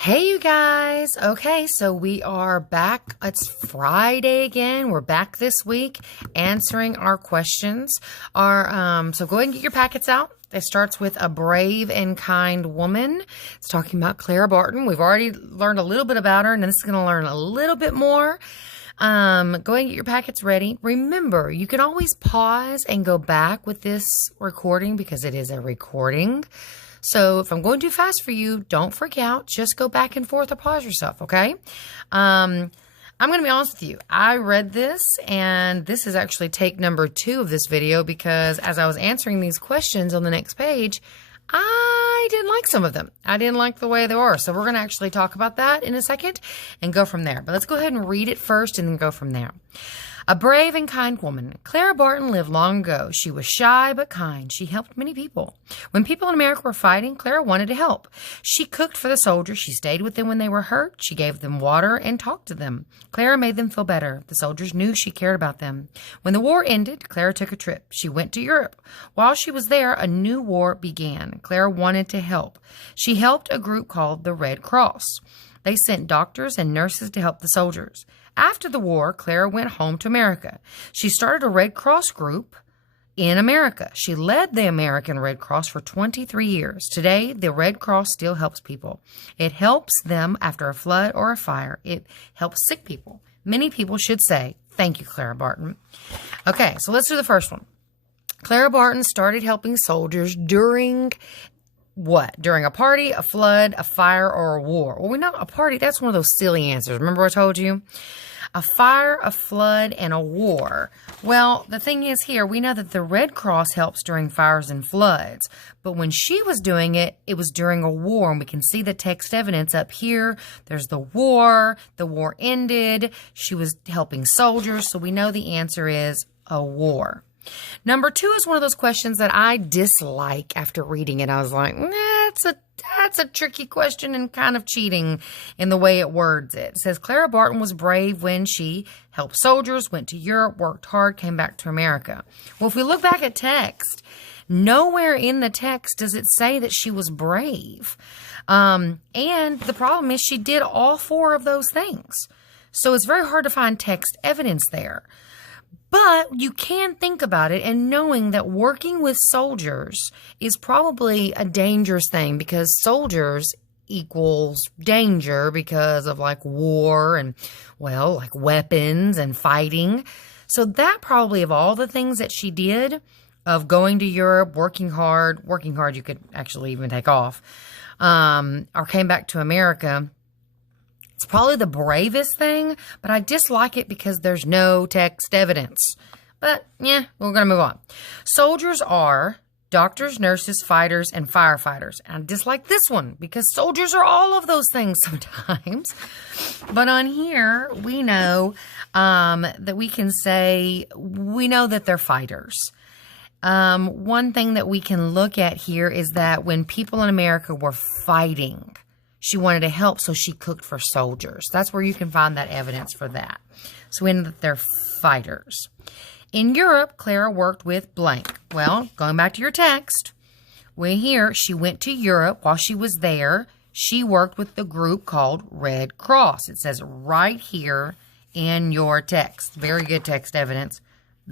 Hey, you guys. Okay, so we are back. It's Friday again. We're back this week answering our questions. So go ahead and get your packets out. It starts with A Brave and Kind Woman. It's talking about Clara Barton. We've already learned a little bit about her, and this is going to learn a little bit more. Go ahead and get your packets ready. Remember, you can always pause and go back with this recording because it is a recording. So if I'm going too fast for you, don't freak out. Just go back and forth or pause yourself, okay? I'm going to be honest with you. I read this, and this is actually take number 2 of this video because as I was answering these questions on the next page, I didn't like some of them. I didn't like the way they were. So we're going to actually talk about that in a second and go from there. But let's go ahead and read it first and then go from there. A brave and kind woman. Clara Barton lived long ago. She was shy but kind. She helped many people. When people in America were fighting, Clara wanted to help. She cooked for the soldiers. She stayed with them when they were hurt. She gave them water and talked to them. Clara made them feel better. The soldiers knew she cared about them. When the war ended, Clara took a trip. She went to Europe. While she was there, a new war began. Clara wanted to help. She helped a group called the Red Cross. They sent doctors and nurses to help the soldiers. After the war, Clara went home to America. She started a Red Cross group in America. She led the American Red Cross for 23 years. Today, the Red Cross still helps people. It helps them after a flood or a fire. It helps sick people. Many people should say, "Thank you, Clara Barton." Okay, so let's do the first one. Clara Barton started helping soldiers during what? During a party, a flood, a fire, or a war? Well, we know a party, that's one of those silly answers. Remember I told you? A fire, a flood, and a war. Well, the thing is here, we know that the Red Cross helps during fires and floods. But when she was doing it, it was during a war. And we can see the text evidence up here. There's the war. The war ended. She was helping soldiers. So we know the answer is a war. Number 2 is one of those questions that I dislike after reading it. I was like, that's a tricky question and kind of cheating in the way it words it. It says, Clara Barton was brave when she helped soldiers, went to Europe, worked hard, came back to America. Well, if we look back at text, nowhere in the text does it say that she was brave. And the problem is she did all 4 of those things. So it's very hard to find text evidence there. But you can think about it and knowing that working with soldiers is probably a dangerous thing because soldiers equals danger because of like war and, well, like weapons and fighting. So that probably of all the things that she did of going to Europe, working hard you could actually even take off, or came back to America. It's probably the bravest thing, but I dislike it because there's no text evidence. But, yeah, we're going to move on. Soldiers are doctors, nurses, fighters, and firefighters. And I dislike this one because soldiers are all of those things sometimes. But on here, we know that we can say, we know that they're fighters. One thing that we can look at here is that when people in America were fighting, she wanted to help, so she cooked for soldiers. That's where you can find that evidence for that. So we know that they're fighters. In Europe, Clara worked with blank. Well, going back to your text, we hear she went to Europe. While she was there, she worked with the group called Red Cross. It says right here in your text. Very good text evidence.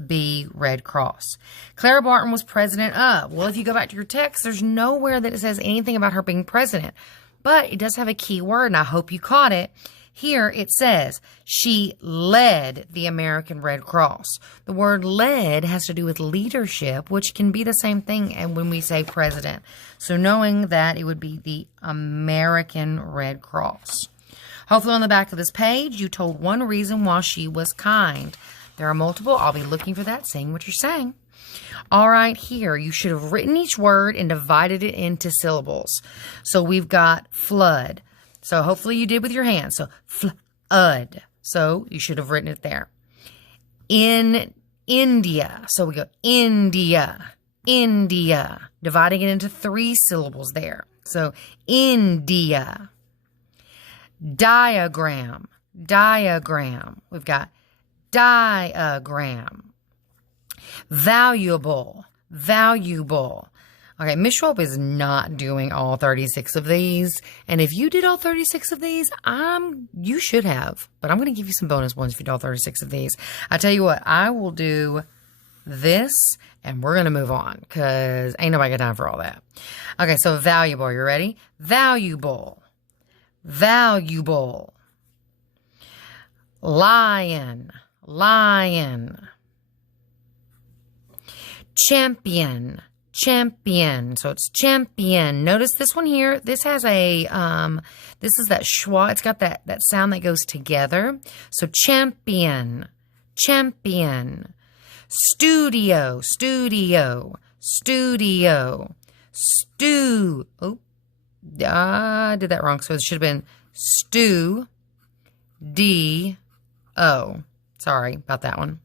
B, Red Cross. Clara Barton was president of. Well, if you go back to your text, there's nowhere that it says anything about her being president. But it does have a key word, and I hope you caught it. Here it says she led the American Red Cross. The word led has to do with leadership, which can be the same thing and when we say president. So knowing that, it would be the American Red Cross. Hopefully on the back of this page, you told one reason why she was kind. There are multiple. I'll be looking for that, saying what you're saying. All right, here, you should have written each word and divided it into syllables. So we've got flood. So hopefully you did with your hands. So flood. So you should have written it there. In India. So we go India, India. Dividing it into 3 syllables there. So India. Diagram, diagram. We've got diagram. Valuable, valuable. Okay, Miss Schwab is not doing all 36 of these. And if you did all 36 of these, you should have. But I'm going to give you some bonus ones if you did all 36 of these. I tell you what, I will do this and we're going to move on because ain't nobody got time for all that. Okay, so valuable. Are you ready? Valuable. Valuable. Lion. Lion. Champion. Champion. So it's champion. Notice this one here. This has a, this is that schwa. It's got that sound that goes together. So champion. Champion. Studio. Studio. Studio. Stew. Oh, I did that wrong. So it should have been stew. D-O. Sorry about that one.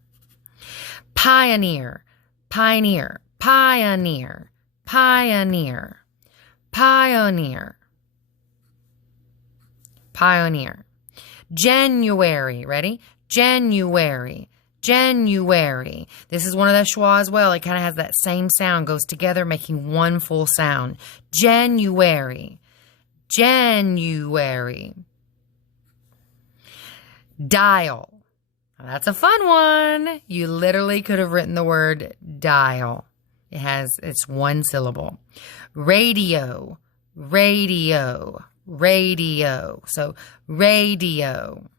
Pioneer. Pioneer. Pioneer, pioneer, pioneer, pioneer. January, ready? January, January. This is one of the schwa as well. It kind of has that same sound, goes together, making one full sound. January, January. Dial. Now, that's a fun one. You literally could have written the word dial. It's one syllable. Radio, radio, radio. So radio,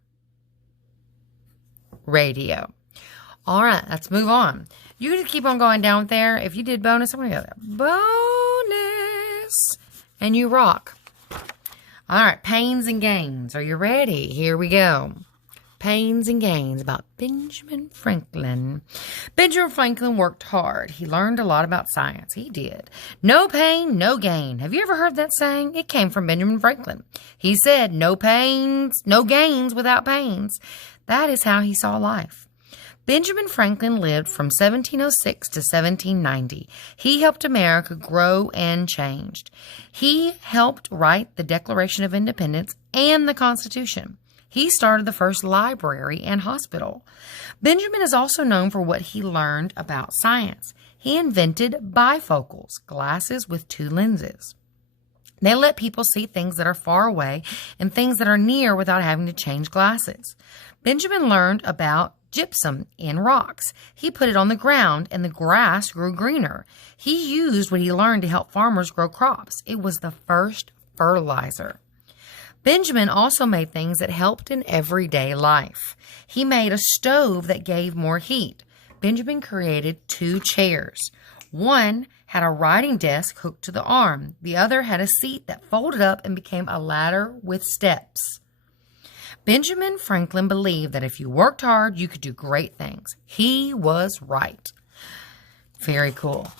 radio. All right, let's move on. You can keep on going down there. If you did bonus, I'm going to go there. Bonus. And you rock. All right, pains and gains. Are you ready? Here we go. Pains and gains about Benjamin Franklin. Benjamin Franklin worked hard. He learned a lot about science. He did. No pain, no gain. Have you ever heard that saying? It came from Benjamin Franklin. He said, no pains, no gains without pains. That is how he saw life. Benjamin Franklin lived from 1706 to 1790. He helped America grow and changed. He helped write the Declaration of Independence and the Constitution. He started the first library and hospital. Benjamin is also known for what he learned about science. He invented bifocals, glasses with two lenses. They let people see things that are far away and things that are near without having to change glasses. Benjamin learned about gypsum in rocks. He put it on the ground and the grass grew greener. He used what he learned to help farmers grow crops. It was the first fertilizer. Benjamin also made things that helped in everyday life. He made a stove that gave more heat. Benjamin created two chairs. One had a writing desk hooked to the arm. The other had a seat that folded up and became a ladder with steps. Benjamin Franklin believed that if you worked hard, you could do great things. He was right. Very cool.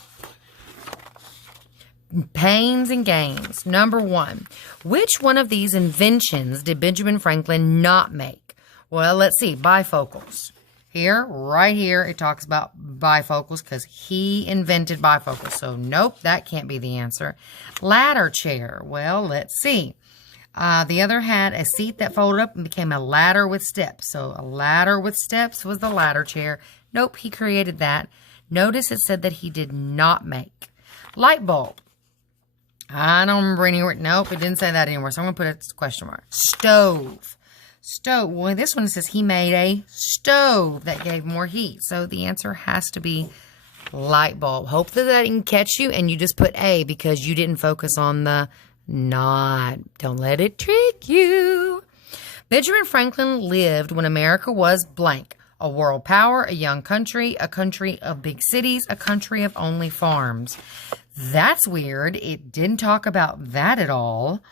Pains and gains. Number 1. Which one of these inventions did Benjamin Franklin not make? Well, let's see. Bifocals. Here, right here, it talks about bifocals because he invented bifocals. So, nope, that can't be the answer. Ladder chair. Well, let's see. The other had a seat that folded up and became a ladder with steps. So, a ladder with steps was the ladder chair. Nope, he created that. Notice it said that he did not make. Light bulb. I don't remember anywhere. Nope, it didn't say that anymore. So I'm going to put a question mark. Stove. Stove. Well, this one says he made a stove that gave more heat. So the answer has to be light bulb. Hopefully that didn't catch you and you just put A because you didn't focus on the not. Don't let it trick you. Benjamin Franklin lived when America was blank. A world power, a young country, a country of big cities, a country of only farms. That's weird. It didn't talk about that at all.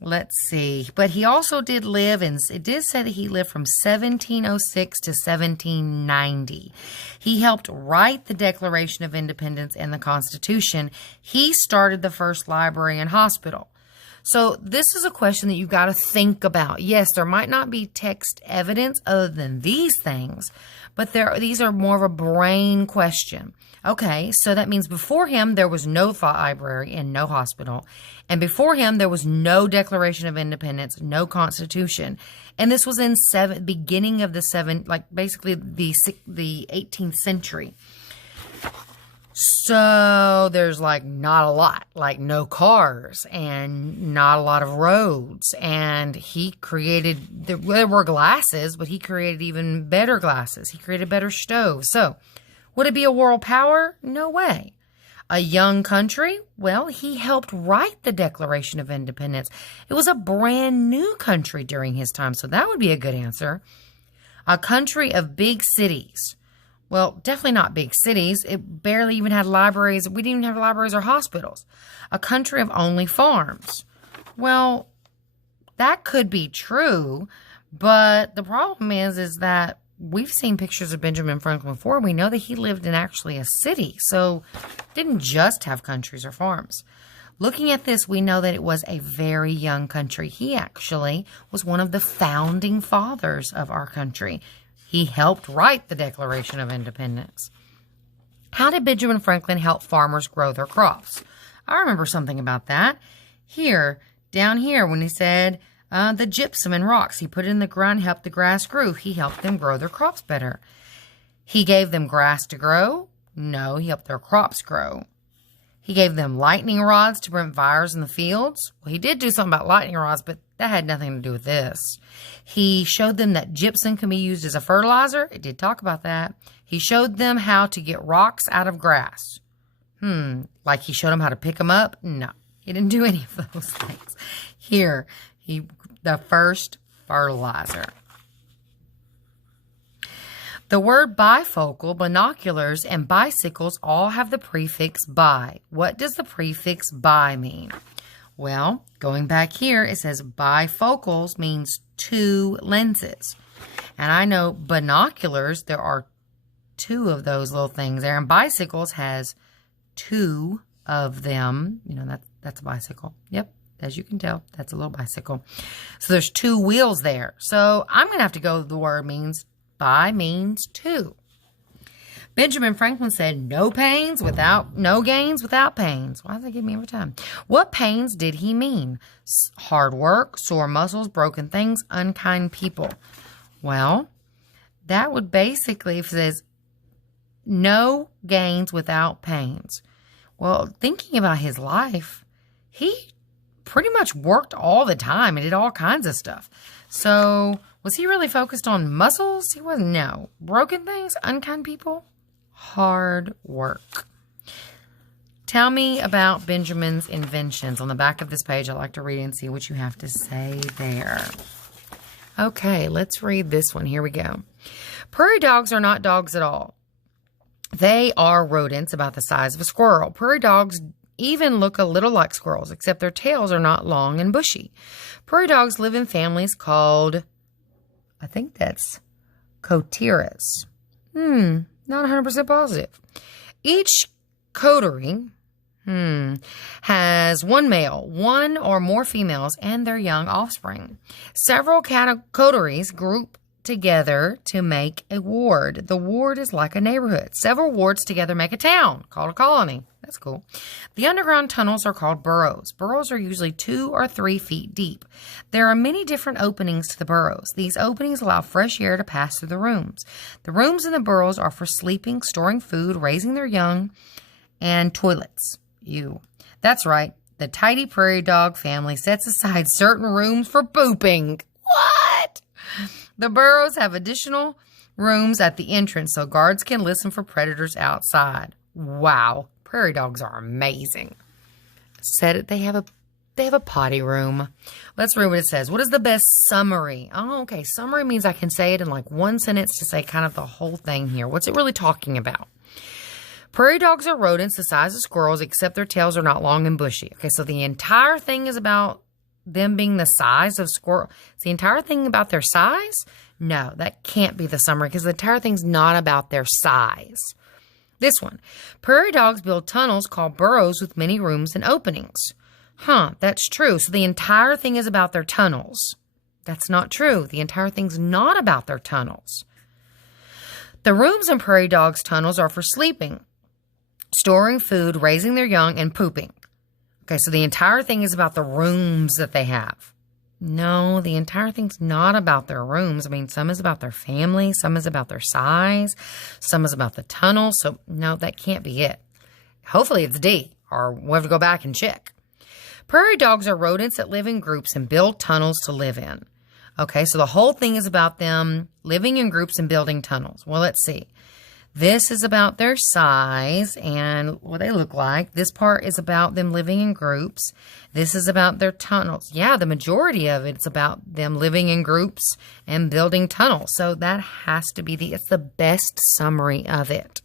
Let's see. But he also did live in, it did say that he lived from 1706 to 1790. He helped write the Declaration of Independence and the Constitution. He started the first library and hospital. So this is a question that you've got to think about. Yes, there might not be text evidence other than these things, but these are more of a brain question. Okay, so that means before him, there was no library and no hospital. And before him, there was no Declaration of Independence, no Constitution. And this was in beginning of the basically the 18th century. So there's like not a lot, like no cars and not a lot of roads. And he created, there were glasses, but he created even better glasses. He created better stoves. So would it be a world power? No way. A young country? Well, he helped write the Declaration of Independence. It was a brand new country during his time, so that would be a good answer. A country of big cities. Well, definitely not big cities. It barely even had libraries. We didn't even have libraries or hospitals. A country of only farms. Well, that could be true, but the problem is that we've seen pictures of Benjamin Franklin before. We know that he lived in actually a city, so didn't just have countries or farms. Looking at this, we know that it was a very young country. He actually was one of the founding fathers of our country. He helped write the Declaration of Independence. How did Benjamin Franklin help farmers grow their crops? I remember something about that. Here, down here, when he said the gypsum and rocks, he put it in the ground, helped the grass grow. He helped them grow their crops better. He gave them grass to grow? No, he helped their crops grow. He gave them lightning rods to prevent fires in the fields. Well, he did do something about lightning rods, but that had nothing to do with this. He showed them that gypsum can be used as a fertilizer. It did talk about that. He showed them how to get rocks out of grass. Like he showed them how to pick them up? No, he didn't do any of those things. Here, the first fertilizer. The word bifocal, binoculars, and bicycles all have the prefix bi. What does the prefix bi mean? Well, going back here, it says bifocals means two lenses. And I know binoculars, there are two of those little things there. And bicycles has two of them. You know, that's a bicycle. Yep, as you can tell, that's a little bicycle. So there's two wheels there. So I'm going to have to go with the word means bi means two. Benjamin Franklin said, no gains without pains. Why does that give me every time? What pains did he mean? Hard work, sore muscles, broken things, unkind people. Well, that would basically, if it says no gains without pains. Well, thinking about his life, he pretty much worked all the time and did all kinds of stuff. So was he really focused on muscles? He wasn't. No. Broken things, unkind people. Hard work. Tell me about Benjamin's inventions. On the back of this page, I'd like to read and see what you have to say there. Okay, let's read this one. Here we go. Prairie dogs are not dogs at all. They are rodents about the size of a squirrel. Prairie dogs even look a little like squirrels, except their tails are not long and bushy. Prairie dogs live in families called, I think that's Coteras. Not 100% positive. Each coterie has one male, one or more females, and their young offspring. Several coteries group together to make a ward. The ward is like a neighborhood. Several wards together make a town called a colony. That's cool. The underground tunnels are called burrows. Burrows are usually 2 or 3 feet deep. There are many different openings to the burrows. These openings allow fresh air to pass through the rooms. The rooms in the burrows are for sleeping, storing food, raising their young, and toilets. That's right. The tidy prairie dog family sets aside certain rooms for pooping. What? The burrows have additional rooms at the entrance so guards can listen for predators outside. Wow. Prairie dogs are amazing. Said it. They have a potty room. Let's read what it says. What is the best summary? Oh, okay. Summary means I can say it in like one sentence to say kind of the whole thing here. What's it really talking about? Prairie dogs are rodents the size of squirrels, except their tails are not long and bushy. Okay, so the entire thing is about them being the size of squirrel. Is the entire thing about their size? No, that can't be the summary because the entire thing's not about their size. This one. Prairie dogs build tunnels called burrows with many rooms and openings. That's true. So the entire thing is about their tunnels. That's not true. The entire thing's not about their tunnels. The rooms in prairie dogs' tunnels are for sleeping, storing food, raising their young, and pooping. Okay, so the entire thing is about the rooms that they have. No, the entire thing's not about their rooms. I mean, some is about their family, some is about their size, some is about the tunnel. So, no, that can't be it. Hopefully it's D, or we'll have to go back and check. Prairie dogs are rodents that live in groups and build tunnels to live in. Okay, so the whole thing is about them living in groups and building tunnels. Well, let's see. This is about their size and what they look like. This part is about them living in groups. This is about their tunnels. Yeah, the majority of it's about them living in groups and building tunnels. So that has to be it's the best summary of it.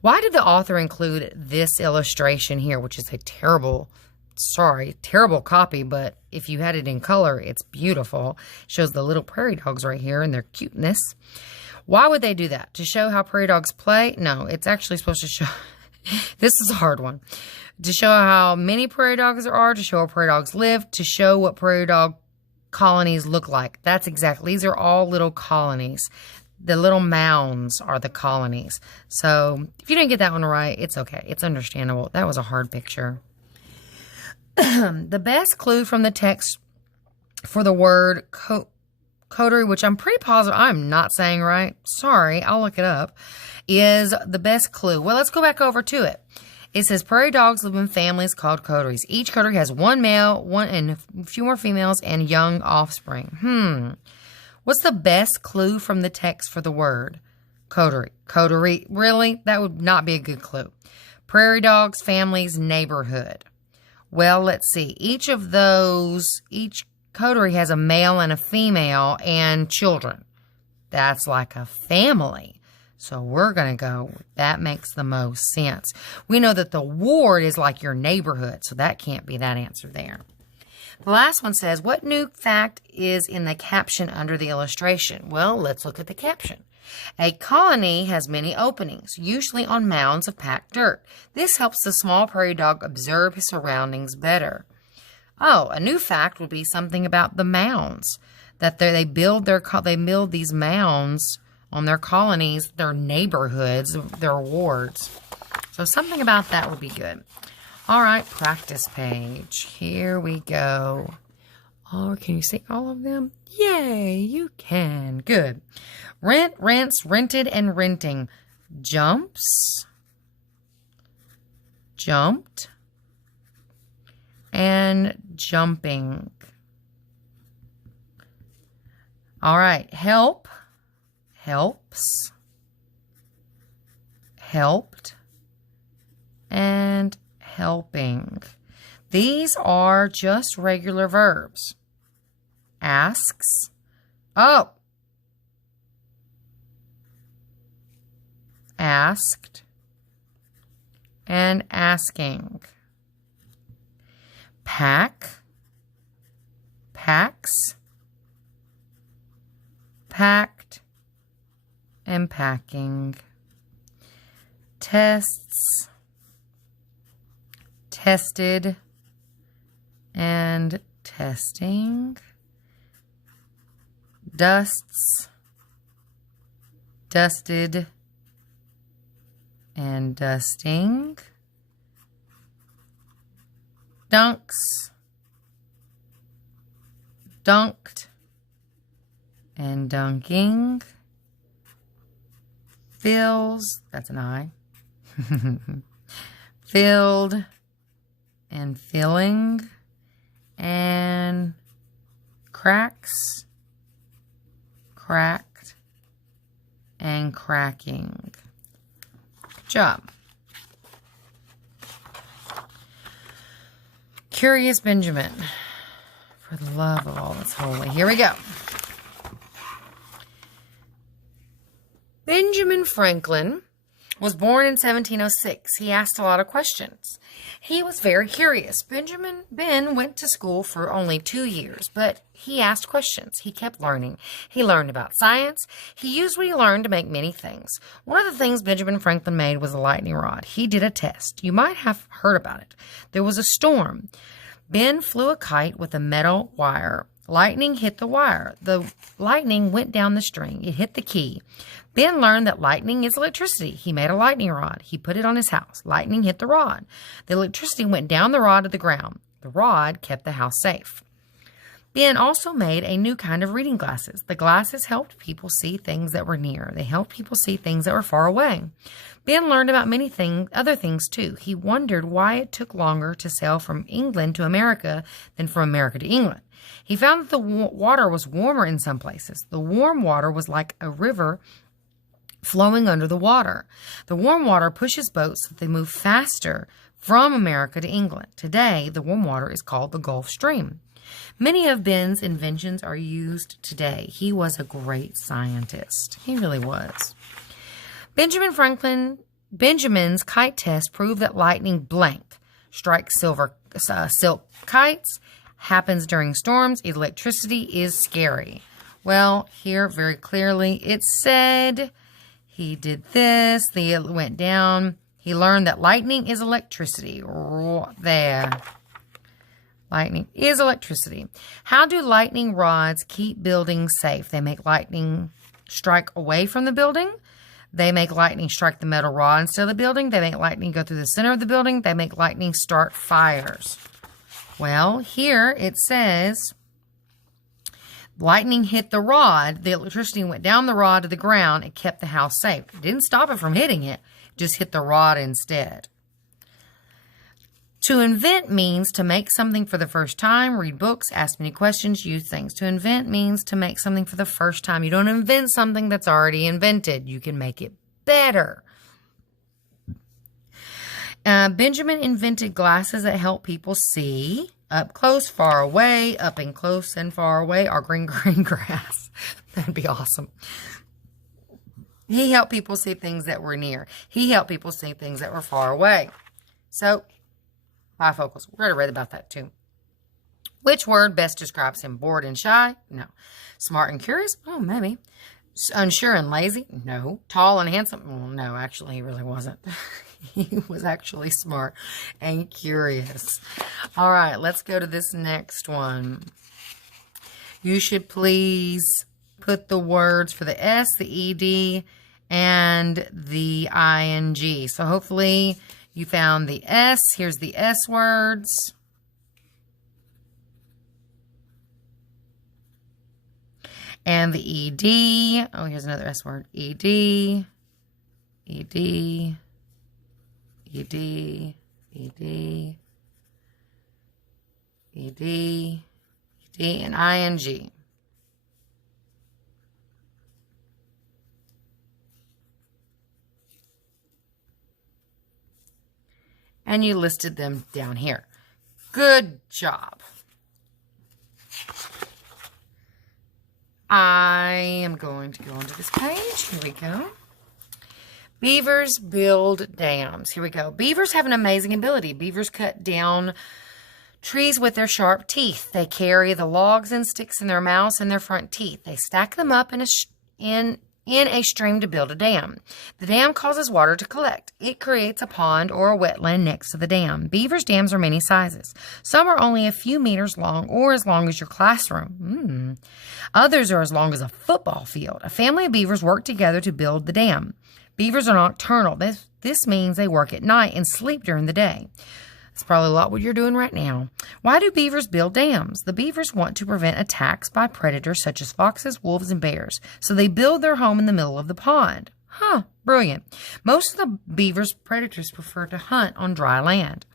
Why did the author include this illustration here, which is a terrible copy, but if you had it in color, it's beautiful. It shows the little prairie dogs right here and their cuteness. Why would they do that? To show how prairie dogs play? No, it's actually supposed to show, this is a hard one. To show how many prairie dogs there are, to show how prairie dogs live, to show what prairie dog colonies look like. That's exactly, these are all little colonies. The little mounds are the colonies. So if you didn't get that one right, it's okay. It's understandable. That was a hard picture. The best clue from the text for the word coterie, which I'm pretty positive I'm not saying right. Sorry, I'll look it up. Is the best clue. Well, let's go back over to it. It says prairie dogs live in families called coteries. Each coterie has one male, one and a few more females, and young offspring. What's the best clue from the text for the word coterie? Coterie, really? That would not be a good clue. Prairie dogs, families, neighborhood. Well, let's see. Each coterie has a male and a female and children. That's like a family. So we're going to go, that makes the most sense. We know that the ward is like your neighborhood, so that can't be that answer there. The last one says, what new fact is in the caption under the illustration? Well, let's look at the caption. A colony has many openings, usually on mounds of packed dirt. This helps the small prairie dog observe his surroundings better. Oh, a new fact would be something about the mounds, that they build these mounds on their colonies, their neighborhoods, their wards. So something about that would be good. All right, practice page. Here we go. Oh, can you see all of them? Yay, you can. Good. Rent, rents, rented, and renting. Jumps, jumped, and jumping. All right, help, helps, helped, and helping. These are just regular verbs. Asks. Oh. Asked and asking. Pack. Packs. Packed and packing. Tests. Tested and testing. Dusts, dusted and dusting. Dunks, dunked and dunking. Fills, that's an I. Filled and filling. And cracks, cracked, and cracking. Good job. Curious Benjamin. For the love of all that's holy. Here we go. Benjamin Franklin was born in 1706. He asked a lot of questions. He was very curious. Ben went to school for only 2 years, but he asked questions. He kept learning. He learned about science. He used what he learned to make many things. One of the things Benjamin Franklin made was a lightning rod. He did a test. You might have heard about it. There was a storm. Ben flew a kite with a metal wire. Lightning hit the wire. The lightning went down the string. It hit the key. Ben learned that lightning is electricity. He made a lightning rod. He put it on his house. Lightning hit the rod. The electricity went down the rod to the ground. The rod kept the house safe. Ben also made a new kind of reading glasses. The glasses helped people see things that were near. They helped people see things that were far away. Ben learned about many other things too. He wondered why it took longer to sail from England to America than from America to England. He found that the water was warmer in some places. The warm water was like a river flowing under the water. The warm water pushes boats so that they move faster from America to England. Today, the warm water is called the Gulf Stream. Many of Ben's inventions are used today. He was a great scientist. He really was. Benjamin's kite test proved that lightning blank strikes silk kites, happens during storms. Electricity is scary. Well, here very clearly it said he did this. It went down. He learned that lightning is electricity. There. Lightning is electricity. How do lightning rods keep buildings safe? They make lightning strike away from the building. They make lightning strike the metal rod instead of the building. They make lightning go through the center of the building. They make lightning start fires. Well, here it says lightning hit the rod. The electricity went down the rod to the ground. It kept the house safe. It didn't stop it from hitting it. It just hit the rod instead. To invent means to make something for the first time, read books, ask many questions, use things. To invent means to make something for the first time. You don't invent something that's already invented. You can make it better. Benjamin invented glasses that help people see up close, far away, up and close and far away, or green grass. That'd be awesome. He helped people see things that were near. He helped people see things that were far away. So, bifocals. We already read about that too. Which word best describes him? Bored and shy? No. Smart and curious? Oh, maybe. Unsure and lazy? No. Tall and handsome? Well, no, actually, he really wasn't. He was actually smart and curious. All right, let's go to this next one. You should please put the words for the S, the ED, and the ING. So hopefully you found the S. Here's the S words. And the ED. Oh, here's another S word. ED. ED. ED. ED. ED. ED. And ING. And you listed them down here. Good job. I am going to go onto this page. Here we go. Beavers build dams. Here we go. Beavers have an amazing ability. Beavers cut down trees with their sharp teeth. They carry the logs and sticks in their mouths and their front teeth. They stack them up in a stream to build a dam. The dam causes water to collect. It creates a pond or a wetland next to the dam. Beavers' dams are many sizes. Some are only a few meters long or as long as your classroom. Others are as long as a football field. A family of beavers work together to build the dam. Beavers are nocturnal. This means they work at night and sleep during the day. It's probably a lot what you're doing right now. Why do beavers build dams? The beavers want to prevent attacks by predators such as foxes, wolves, and bears. So they build their home in the middle of the pond. Brilliant. Most of the beavers' predators prefer to hunt on dry land.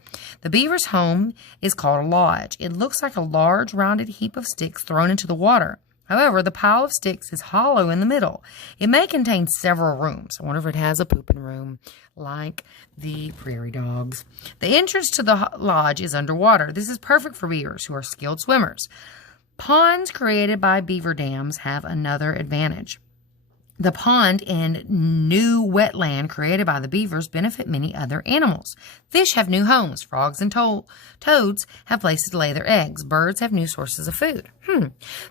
The beaver's home is called a lodge. It looks like a large rounded heap of sticks thrown into the water. However, the pile of sticks is hollow in the middle. It may contain several rooms. I wonder if it has a pooping room like the prairie dogs. The entrance to the lodge is underwater. This is perfect for beavers who are skilled swimmers. Ponds created by beaver dams have another advantage. The pond and new wetland created by the beavers benefit many other animals. Fish have new homes. Frogs and toads have places to lay their eggs. Birds have new sources of food.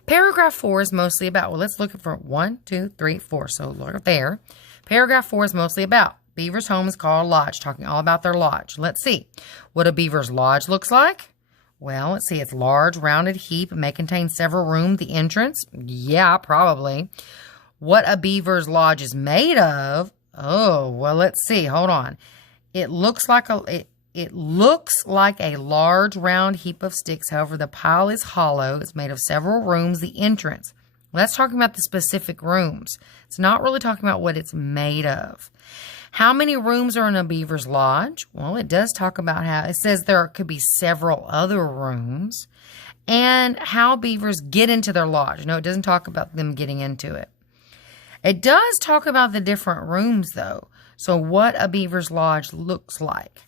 Paragraph 4 is mostly about, well, let's look for 1, 2, 3, 4. So look there. Paragraph 4 is mostly about beaver's home is called a lodge, talking all about their lodge. Let's see what a beaver's lodge looks like. Well, let's see. It's large, rounded heap. It may contain several rooms. The entrance? Yeah, probably. What a beaver's lodge is made of? Oh, well, let's see. Hold on. It looks like It looks like a large round heap of sticks. However, the pile is hollow. It's made of several rooms. The entrance. Well, that's talking about the specific rooms. It's not really talking about what it's made of. How many rooms are in a beaver's lodge? Well, it does talk about how it says there could be several other rooms. And how beavers get into their lodge. No, it doesn't talk about them getting into it. It does talk about the different rooms, though. So what a beaver's lodge looks like.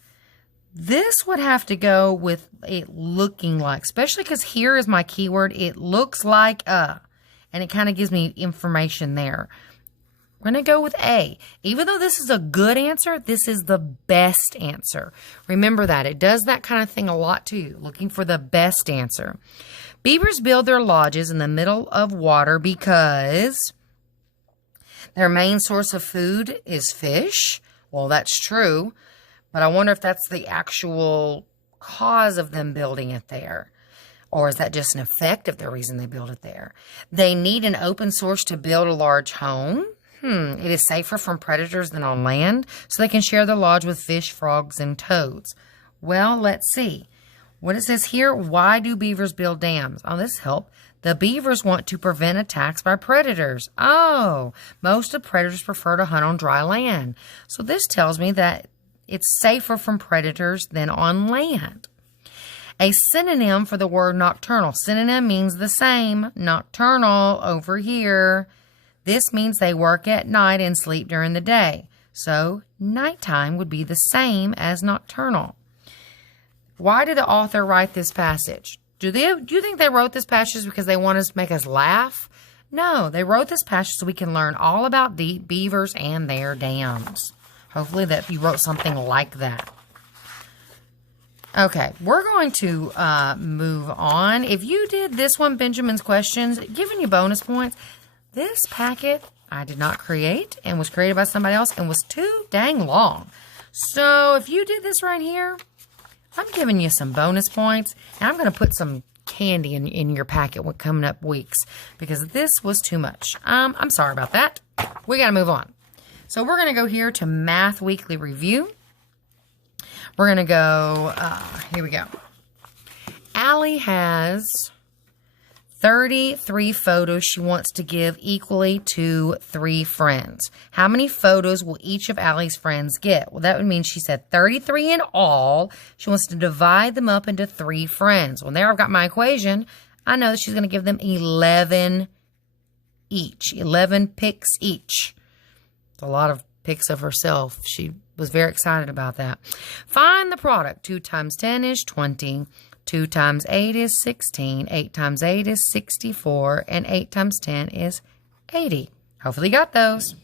This would have to go with it looking like, especially because here is my keyword. It looks like a, and it kind of gives me information there. We're going to go with A. Even though this is a good answer, this is the best answer. Remember that. It does that kind of thing a lot to you, looking for the best answer. Beavers build their lodges in the middle of water because their main source of food is fish. Well, that's true. But I wonder if that's the actual cause of them building it there. Or is that just an effect of the reason they build it there? They need an open source to build a large home. It is safer from predators than on land, so they can share their lodge with fish, frogs, and toads. Well, let's see. What it says here, why do beavers build dams? Oh, this helps. The beavers want to prevent attacks by predators. Oh, most of predators prefer to hunt on dry land. So this tells me that it's safer from predators than on land. A synonym for the word nocturnal. Synonym means the same. Nocturnal over here. This means they work at night and sleep during the day. So nighttime would be the same as nocturnal. Why did the author write this passage? Do you think they wrote this passage because they want to make us laugh? No, they wrote this passage so we can learn all about the beavers and their dams. Hopefully that you wrote something like that. Okay, we're going to move on. If you did this one, Benjamin's questions, giving you bonus points. This packet I did not create and was created by somebody else and was too dang long. So if you did this right here, I'm giving you some bonus points. And I'm going to put some candy in your packet coming up weeks because this was too much. I'm sorry about that. We got to move on. So we're going to go here to Math Weekly Review. We're going to go, here we go. Allie has 33 photos she wants to give equally to 3 friends. How many photos will each of Allie's friends get? Well, that would mean she said 33 in all. She wants to divide them up into 3 friends. Well, there I've got my equation. I know that she's going to give them 11 each. 11 pics each. It's a lot of pics of herself. She was very excited about that. Find the product. 2 times 10 is 20. 2 times 8 is 16. 8 times 8 is 64. And 8 times 10 is 80. Hopefully you got those.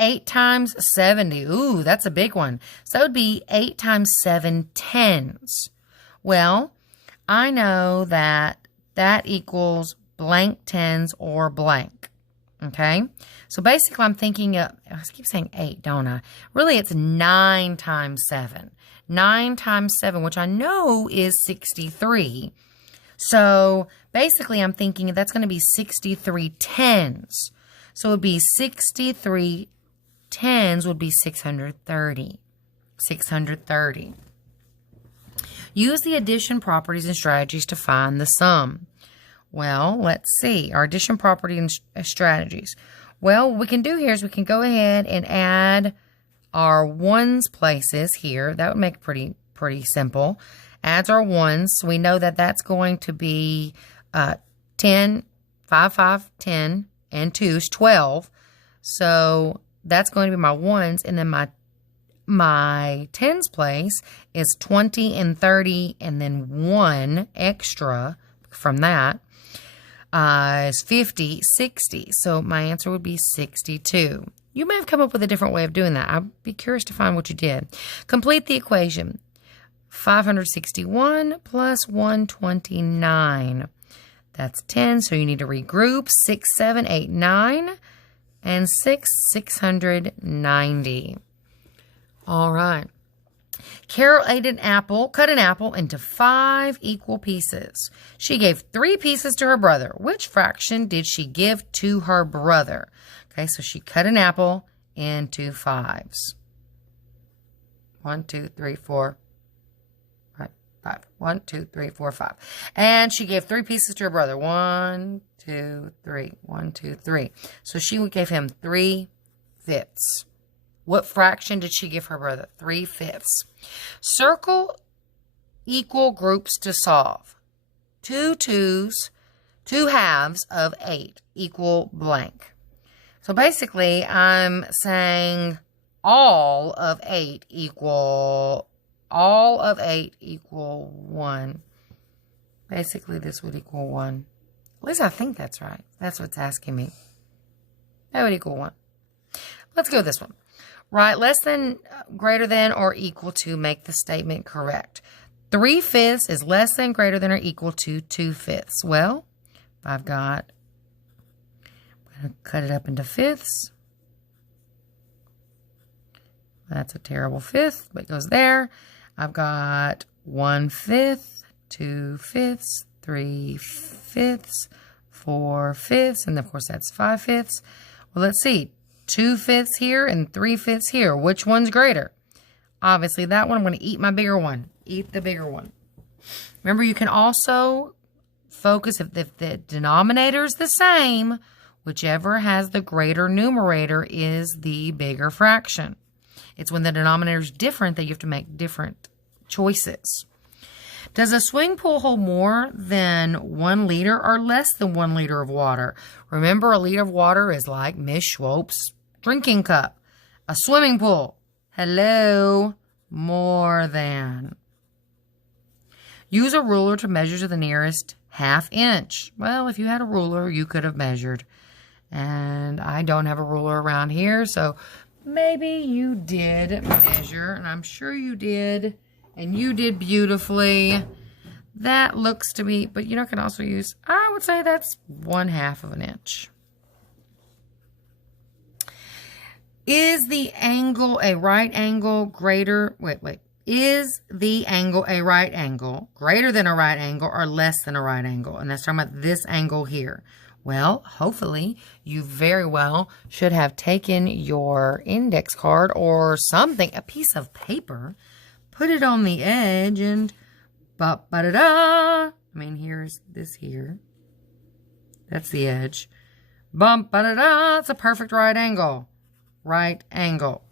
8 times 70. Ooh, that's a big one. So it would be 8 times 7 tens. Well, I know that that equals blank tens or blank. Okay? So basically I'm thinking of, I keep saying 8, don't I? Really, it's 9 times 7. 9 times 7, which I know is 63. So basically I'm thinking that's going to be 63 tens. So it would be 63 tens would be 630. 630. Use the addition properties and strategies to find the sum. Well, let's see. Our addition property and strategies. Well, what we can do here is we can go ahead and add our ones places here. That would make it pretty simple. Adds our ones. So we know that that's going to be 10, 5, 5, 10, and 2 is 12. So that's going to be my ones. And then my tens place is 20 and 30, and then 1 extra from that is 50, 60. So my answer would be 62. You may have come up with a different way of doing that. I'd be curious to find what you did. Complete the equation. 561 plus 129. That's 10, so you need to regroup. 6, 7, 8, 9, and 6, 690. All right. Carol ate an apple, cut an apple into 5 equal pieces. She gave 3 pieces to her brother. Which fraction did she give to her brother? Okay, so she cut an apple into 5s. 1, 2, 3, 4, 5. 1, 2, 3, 4, 5. And she gave 3 pieces to her brother. 1, 2, 3. 1, 2, 3. So she gave him 3/5. What fraction did she give her brother? 3/5. Circle equal groups to solve. 2 2s, 2 halves of 8 equal blank. So basically, I'm saying all of 8 equal 1. Basically, this would equal 1. At least I think that's right. That's what's asking me. That would equal 1. Let's go with this one. Write less than, greater than, or equal to make the statement correct. 3/5 is less than, greater than, or equal to 2/5. Well, I'm going to cut it up into fifths. That's a terrible fifth, but it goes there. I've got 1/5, 2/5, 3/5, 4/5, and of course that's 5/5. Well, let's see. 2/5 here and 3/5 here. Which one's greater? Obviously that one. I'm going to eat my bigger one. Eat the bigger one. Remember, you can also focus if the denominator is the same, whichever has the greater numerator is the bigger fraction. It's when the denominator is different that you have to make different choices. Does a swimming pool hold more than 1 liter or less than 1 liter of water? Remember, a liter of water is like Miss Schwalb's drinking cup. A swimming pool. Hello. More than. Use a ruler to measure to the nearest 1/2 inch. Well, if you had a ruler, you could have measured. And I don't have a ruler around here, so maybe you did measure, and I'm sure you did, and you did beautifully. That looks to be, but you know, can also use, I would say that's 1/2 of an inch. Is the angle a right angle greater, is the angle a right angle greater than a right angle or less than a right angle? And that's talking about this angle here. Well, hopefully you very well should have taken your index card or something, a piece of paper, put it on the edge and ba-da-da. I mean, here's this here. That's the edge. Bump, ba-da-da. It's a perfect right angle. Right angle.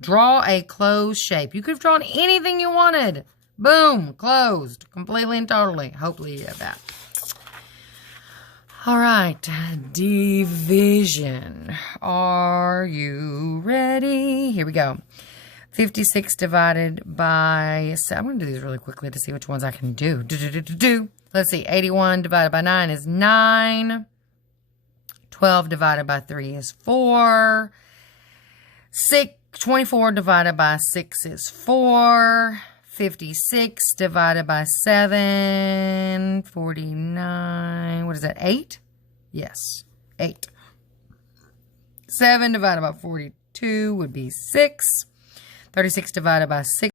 Draw a closed shape. You could have drawn anything you wanted. Boom, closed, completely and totally. Hopefully you have that. All right, division. Are you ready? Here we go. 56 divided by, I'm going to do these really quickly to see which ones I can do. Let's see, 81 divided by 9 is 9. 12 divided by 3 is 4. 24 divided by 6 is 4. 56 divided by 7. 49. What is that? 8? Yes. 8. 7 divided by 42 would be 6. 36 divided by 6